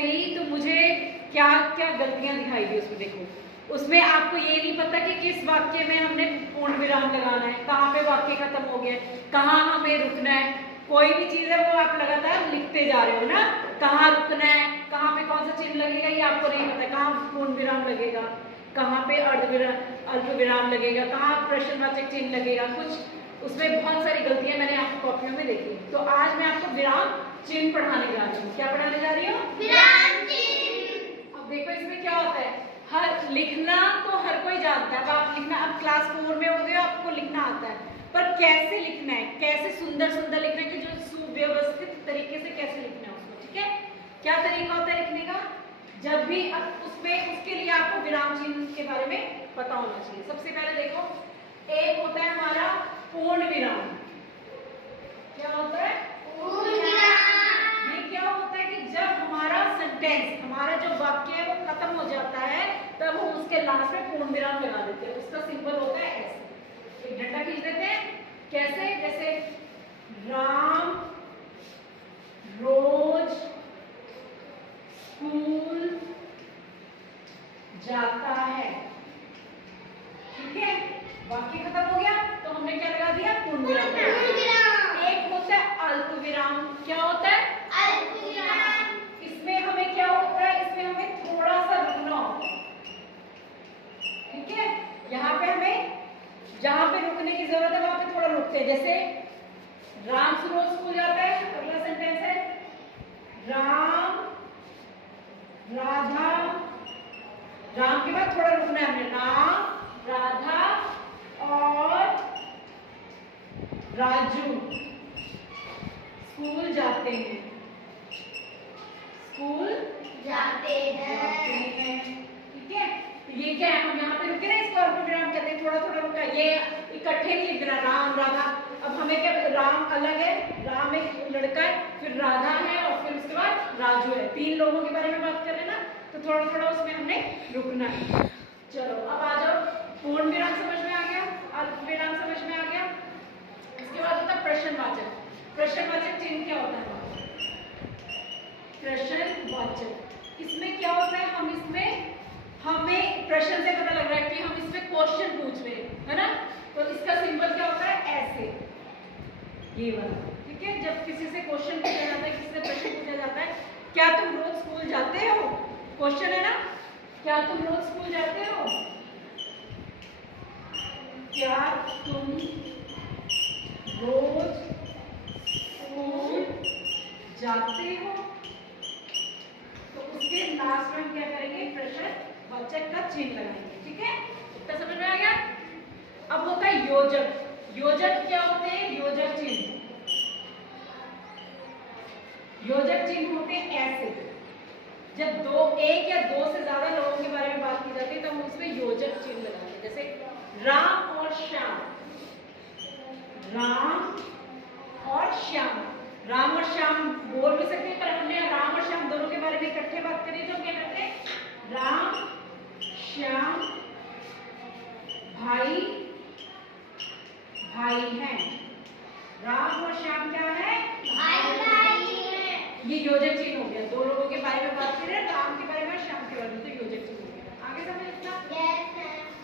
करी तो मुझे क्या क्या गलतियां दिखाई दी उसमें। देखो उसमें आपको ये नहीं पता कि किस वाक्य में हमने पूर्ण विराम लगाना है, कहाँ पे वाक्य खत्म हो गया, कहाँ हमें रुकना है। कोई भी चीज है वो आप लगातार लिखते जा रहे हो ना, कहाँ रुकना है, कहाँ पे कौन सा चिन्ह लगेगा ये आपको नहीं पता, कहाँ पूर्ण विराम लगेगा, कहाँ पे अल्प विराम लगेगा, कहाँ प्रश्नवाचक चिन्ह लगेगा, कुछ उसमें बहुत सारी गलतियां मैंने आपको कॉपियों में देखी। तो आज मैं आपको विराम चिन्ह पढ़ाने जा रही हूँ। क्या पढ़ाने जा रही हूँ? विराम चिन्ह। अब देखो इसमें क्या होता है, हर लिखना तो हर कोई जानता है। अब आप लिखना, अब क्लास 4 में हो गए, आपको लिखना आता है, पर कैसे लिखना है, कैसे सुंदर सुंदर लिखना है कि जो सुव्यवस्थित तरीके से कैसे लिखना है उसको। ठीक है, क्या तरीका होता है लिखने का? जब भी उसमें उसके लिए आपको विराम चिन्ह के बारे में पता होना चाहिए। सबसे पहले देखो, एक होता है हमारा पूर्ण विराम। क्या होता है? पूर्ण विराम। ये क्या होता है कि जब हमारा सेंटेंस, हमारा जो वाक्य है वो खत्म हो जाता है, तब हम उसके लास्ट में पूर्ण विराम लगा देते हैं। उसका सिंबल होता है ऐसे, एक डंडा खींच देते हैं। कैसे? जैसे राम रोज स्कूल जाता है। ठीक है, वाक्य खत्म हो गया तो हमने क्या लगा दिया? पूर्ण विराम। एक होता है अल्प विराम। क्या होता है? अल्प विराम। इसमें हमें क्या होता है, इसमें हमें थोड़ा सा रुकना होता है। ठीक है, यहाँ पे हमें जहां पे रुकने की जरूरत है वहां पे थोड़ा रुकते हैं। जैसे राम रोज स्कूल जाता है, अगला सेंटेंस है राम राधा, राम के बाद थोड़ा रुकना है हमने, राम राधा और राजू स्कूल जाते हैं। स्कूल जाते हैं। ठीक है, तो ये क्या है, हम यहाँ पे रुके ना, इसको अल्प विराम कहते हैं। थोड़ा थोड़ा रुका, ये इकट्ठे नहीं लिखना राम राधा। अब हमें क्या, राम अलग है, राम एक लड़का है, फिर राधा है और फिर उसके बाद राजू है। 3 लोगों के बारे में बात कर रहे हैं ना, तो थोड़ा थोड़ा उसमें हमने रुकना है। चलो अब आ जाओ, पूर्ण विराम समझ में आ गया, अल्प विराम समझ में आ गया। इसके बाद होता है प्रश्नवाचक। प्रश्नवाचक चिन्ह क्या होता है? प्रश्नवाचक, इसमें क्या होता है, हम इसमें, हमें प्रश्न से पता लग रहा है कि हम इसमें क्वेश्चन पूछ रहे हैं, है ना, तो इसका सिंबल क्या होता है? ऐसे, ये वाला। ठीक है, जब किसी से क्वेश्चन पूछा जाता है, किसी से प्रश्न पूछा जाता है, क्या तुम रोज स्कूल जाते हो? क्वेश्चन है ना, क्या तुम रोज स्कूल जाते हो? क्या तुम रोज स्कूल जाते हो? तो उसके लास्ट में हम क्या करेंगे? प्रश्नवाचक का चिन्ह लगाएंगे। ठीक है, इतना समझ में आ गया? अब होता है योजक। योजक क्या होते हैं? योजक चिन्ह, योजक चिन्ह होते हैं ऐसे। जब एक या दो से ज्यादा लोगों के बारे में बात की जाती है तो हम उसमें योजक चिन्ह लगाते हैं। जैसे राम और श्याम, राम और श्याम, राम और श्याम बोल भी सकते हैं, पर हमने राम और श्याम दोनों के बारे में इकट्ठे बात करी तो क्या करते हैं? राम श्याम भाई भाई हैं। राम और श्याम क्या है? भाई भाई है। ये योजक चिन्ह हो गया। दो लोगों के बारे में बात करें, राम के बारे में, श्याम के बारे में, तो योजक चिन्ह हो गया। आगे समझना।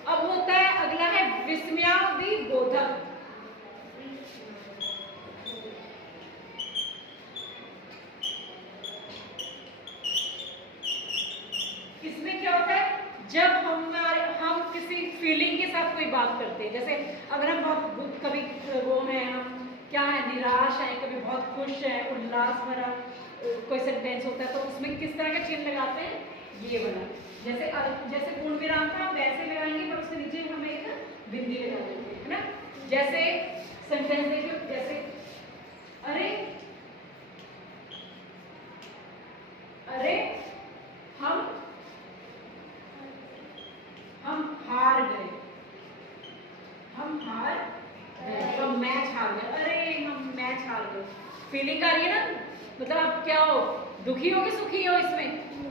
अब होता है, अगला है विस्मयादि बोधक। इसमें क्या होता है, जब हम किसी फीलिंग के साथ कोई बात करते हैं, जैसे अगर हम बहुत कभी वो हैं, हम क्या है, निराश है, कभी बहुत खुश है, उल्लास भरा कोई सेंटेंस होता है, तो उसमें किस तरह का चिन्ह लगाते हैं? ये वाला। जैसे पूर्ण विराम था वैसे लगाएंगे, पर उसके नीचे हम एक बिंदी लगा देंगे, है ना। जैसे सेंटेंस देखिए, जैसे अरे अरे हम हार गए, हम हार गए, हम मैच हार गए, अरे हम मैच हार गए। फीलिंग आ रही है ना, मतलब आप क्या हो, दुखी हो कि सुखी हो? इसमें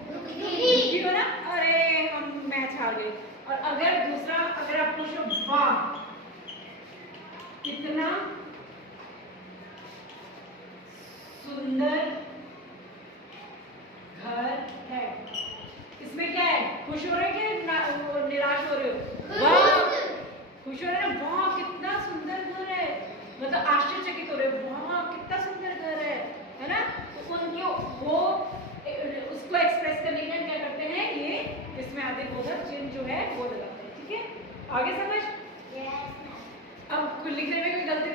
दुखी हो ना, अरे हम मैच हार गए। और अगर दूसरा, अगर आप पूछो वाह कितना सुंदर घर है। इसमें क्या है, खुश हो रहे हैं कि निराश हो रहे हो? वाह, खुश हो रहे हैं, वाह कितना सुंदर घर है, मतलब आश्चर्यचकित हो रहे हो, वाह कितना सुंदर घर है ना? तो उनके वो उसको एक्सप्रेस करने के लिए क्या करते हैं, ये इसमें आधे बोधक चिन्ह जो है वो लगाते हैं। ठीक है, आगे समझ? अब लिखने में कोई गलती